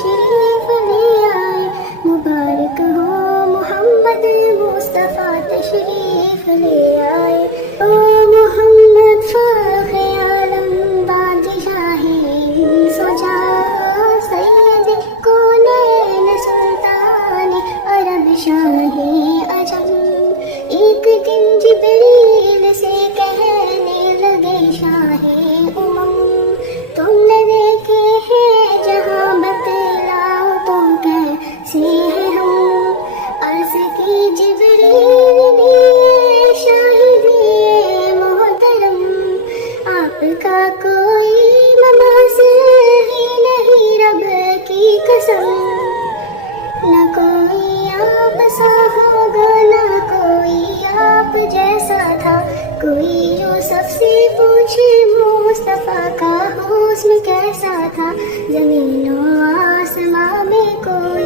تشریف لے آئے، مبارک ہو محمد مصطفیٰ تشریف لے آئے۔ او محمد فخر عالم بادشاہ انس و جاں، سید کونین سلطان عرب شاہ عجم، ایک دن جبریل سے کہنے لگے شاہ امم، تم نے دیکھے ہیں جہاں بتلاؤ تم کیسے ہیں ہم، عرض کی جبریل نے شاہدی محترم، آپ کا کوئی مماثل ہی نہیں رب کی قسم، نہ کوئی آپ سا ہوگا نہ کوئی آپ جیسا تھا، کوئی یوسف سے پوچھے مصطفیٰ کا حسن کیسا تھا، زمین و آسماں میں کوئی